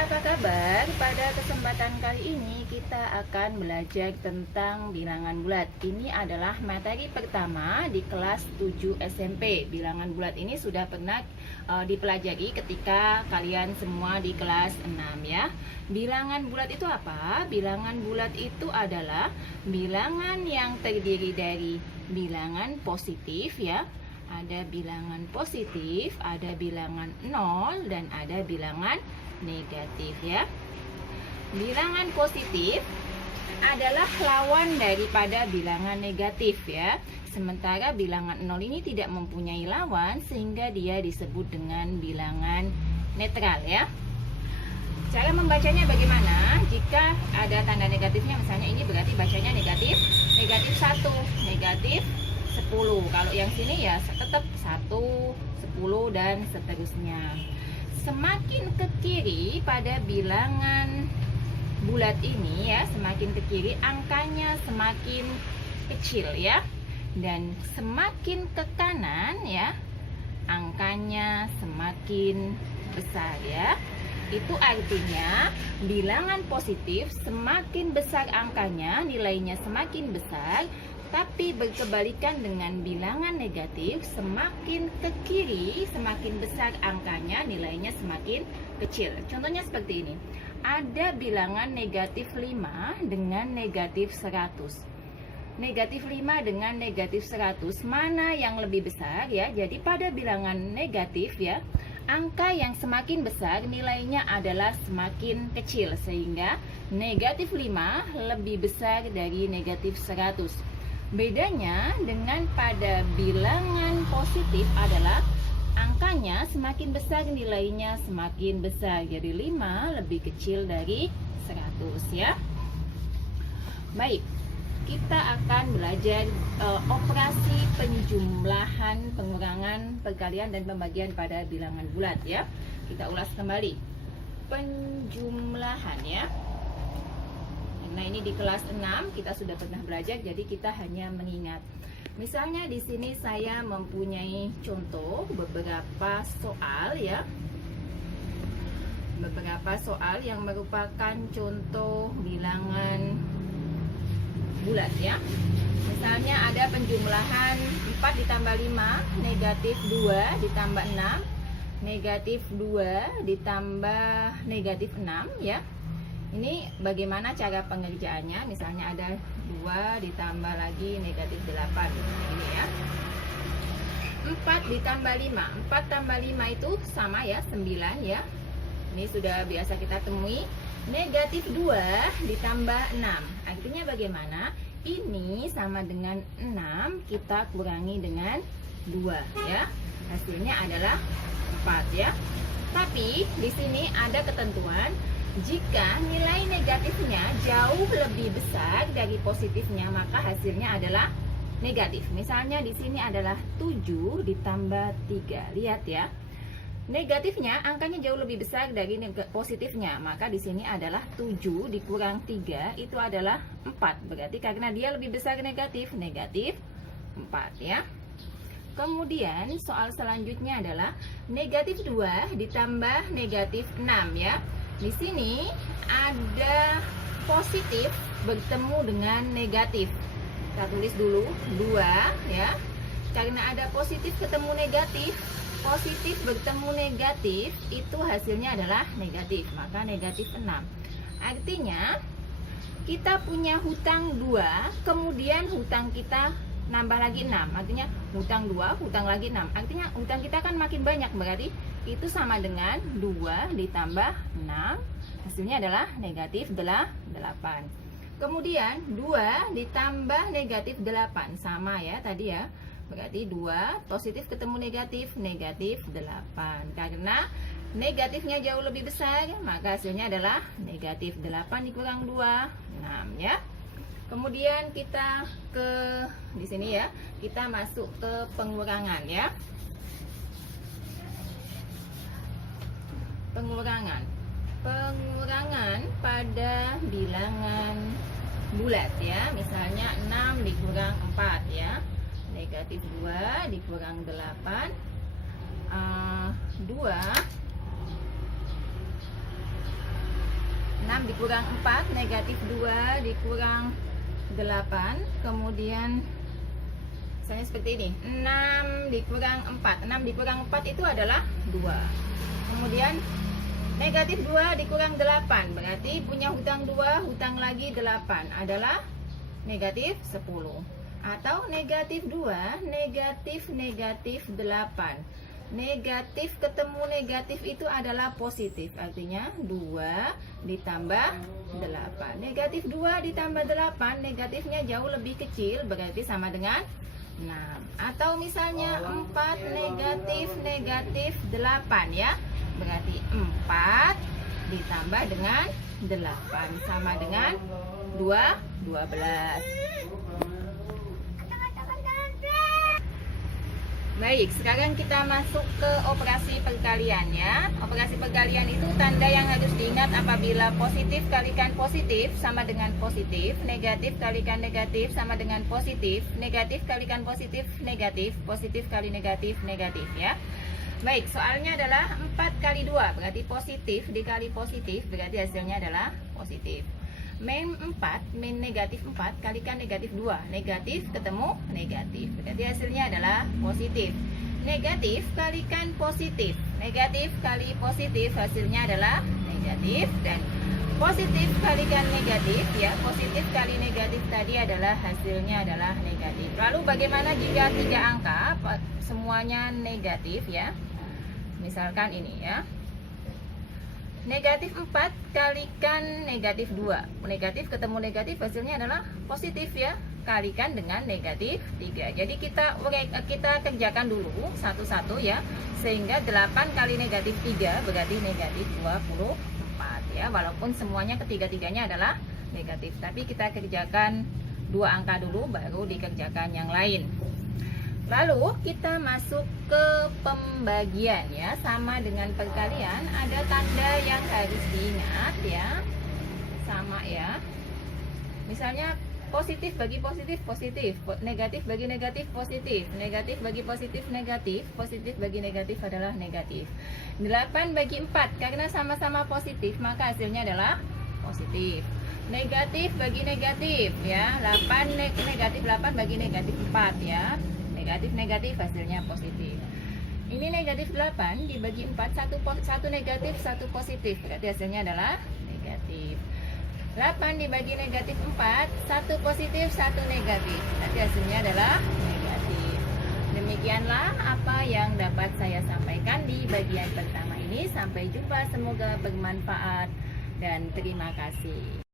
apa kabar? Pada kesempatan kali ini kita akan belajar tentang bilangan bulat. Ini adalah materi pertama di kelas 7 SMP. Bilangan bulat ini sudah pernah dipelajari ketika kalian semua di kelas 6 ya. Bilangan bulat itu apa? Bilangan bulat itu adalah bilangan yang terdiri dari bilangan positif ya. Ada bilangan positif, ada bilangan 0, dan ada bilangan negatif ya. Bilangan positif adalah lawan daripada bilangan negatif ya. Sementara bilangan 0 ini tidak mempunyai lawan sehingga dia disebut dengan bilangan netral ya. Cara membacanya bagaimana? Jika ada tanda negatifnya, misalnya ini berarti bacanya negatif, negatif 1, negatif 10. Kalau yang sini ya tetap 1, 10 dan seterusnya. Semakin ke kiri pada bilangan bulat ini ya, semakin ke kiri angkanya semakin kecil ya. Dan semakin ke kanan ya, angkanya semakin besar ya. Itu artinya bilangan positif semakin besar angkanya, nilainya semakin besar. Tapi berkebalikan dengan bilangan negatif, semakin ke kiri, semakin besar angkanya, nilainya semakin kecil. Contohnya seperti ini. Ada bilangan negatif 5 dengan negatif 100. Negatif 5 dengan negatif 100, mana yang lebih besar ya? Jadi pada bilangan negatif ya, angka yang semakin besar nilainya adalah semakin kecil. Sehingga negatif 5 lebih besar dari negatif 100. Bedanya dengan pada bilangan positif adalah angkanya semakin besar, nilainya semakin besar. Jadi 5 lebih kecil dari 100 ya. Baik, kita akan belajar operasi penjumlahan, pengurangan, perkalian, dan pembagian pada bilangan bulat ya. Kita ulas kembali. Penjumlahan ya. Nah, ini di kelas 6 kita sudah pernah belajar, jadi kita hanya mengingat. Misalnya di sini saya mempunyai contoh beberapa soal ya. Beberapa soal yang merupakan contoh bilangan bulat ya. Misalnya ada penjumlahan 4 ditambah 5, negatif 2 ditambah 6, negatif 2 ditambah negatif 6 ya. Ini bagaimana cara pengerjaannya? Misalnya ada 2 ditambah lagi negatif 8. Ini ya. 4 ditambah 5. 4 tambah 5 itu sama ya, 9 ya. Ini sudah biasa kita temui. Negatif 2 ditambah 6. Artinya bagaimana? Ini sama dengan 6, kita kurangi dengan 2 ya. Hasilnya adalah 4 ya. Tapi di sini ada ketentuan, jika nilai negatifnya jauh lebih besar dari positifnya, maka hasilnya adalah negatif. Misalnya di sini adalah 7 ditambah 3. Lihat ya. Negatifnya angkanya jauh lebih besar dari positifnya, maka di sini adalah 7 dikurang 3 itu adalah 4. Berarti karena dia lebih besar negatif, negatif 4 ya. Kemudian soal selanjutnya adalah negatif 2 ditambah negatif 6 ya. Di sini ada positif bertemu dengan negatif. Kita tulis dulu 2 ya. Karena ada positif ketemu negatif, positif bertemu negatif, itu hasilnya adalah negatif. Maka negatif 6. Artinya kita punya hutang 2, kemudian hutang kita nambah lagi 6. Artinya hutang 2, hutang lagi 6. Artinya hutang kita kan makin banyak, berarti itu sama dengan 2 ditambah 6. Hasilnya adalah negatif 8. Kemudian 2 ditambah negatif 8. Sama ya tadi ya. Berarti 2 positif ketemu negatif, negatif 8. Karena negatifnya jauh lebih besar, maka hasilnya adalah negatif 8 dikurang 2, 6 ya. Kemudian kita ke di sini ya, kita masuk ke pengurangan ya. Pengurangan pada bilangan bulat ya. Misalnya 6 dikurang 4 ya. Negatif 2 dikurang 8, 2 6 dikurang 4, negatif 2 dikurang 8. Kemudian misalnya seperti ini, 6 dikurang 4. 6 dikurang 4 itu adalah 2. Kemudian negatif 2 dikurang 8, berarti punya hutang 2, hutang lagi 8 adalah negatif 10. Atau negatif 2, negatif 8. Negatif ketemu negatif itu adalah positif, artinya 2 ditambah 8. Negatif 2 ditambah 8, negatifnya jauh lebih kecil, berarti sama dengan 6. Atau misalnya 4 negatif 8 ya, berarti 4 ditambah dengan 8 sama dengan 12. Baik, sekarang kita masuk ke operasi perkalian ya. Operasi perkalian itu tanda yang harus diingat apabila positif kalikan positif sama dengan positif, negatif kalikan negatif sama dengan positif, negatif kalikan positif negatif, positif kali negatif negatif ya. Baik, soalnya adalah 4 kali 2, berarti positif dikali positif, berarti hasilnya adalah positif. Min 4, min negatif 4 kalikan negatif 2, negatif ketemu negatif, berarti hasilnya adalah positif. Negatif kalikan positif, negatif kali positif, hasilnya adalah negatif. Dan positif kalikan negatif ya, positif kali negatif tadi adalah hasilnya adalah negatif. Lalu bagaimana jika 3 angka semuanya negatif ya? Misalkan ini ya, negatif 4 kalikan negatif 2, negatif ketemu negatif, hasilnya adalah positif ya, kalikan dengan negatif 3. Jadi kita kerjakan dulu satu-satu ya, sehingga 8 kali negatif 3 berarti negatif 24 ya, walaupun semuanya ketiga-tiganya adalah negatif, tapi kita kerjakan 2 angka dulu baru dikerjakan yang lain. Lalu kita masuk ke pembagian ya, sama dengan perkalian, ada tanda yang harus diingat ya, sama ya. Misalnya positif bagi positif positif, negatif bagi negatif positif, negatif bagi positif negatif, positif bagi negatif adalah negatif. 8 bagi 4 karena sama-sama positif maka hasilnya adalah positif. Negatif bagi negatif ya, 8 negatif 8 bagi negatif 4 ya, negatif hasilnya positif. Ini negatif 8 dibagi 4, satu negatif satu positif, berarti hasilnya adalah negatif. 8 dibagi negatif 4, satu positif satu negatif, berarti hasilnya adalah negatif. Demikianlah apa yang dapat saya sampaikan di bagian pertama ini. Sampai jumpa, semoga bermanfaat dan terima kasih.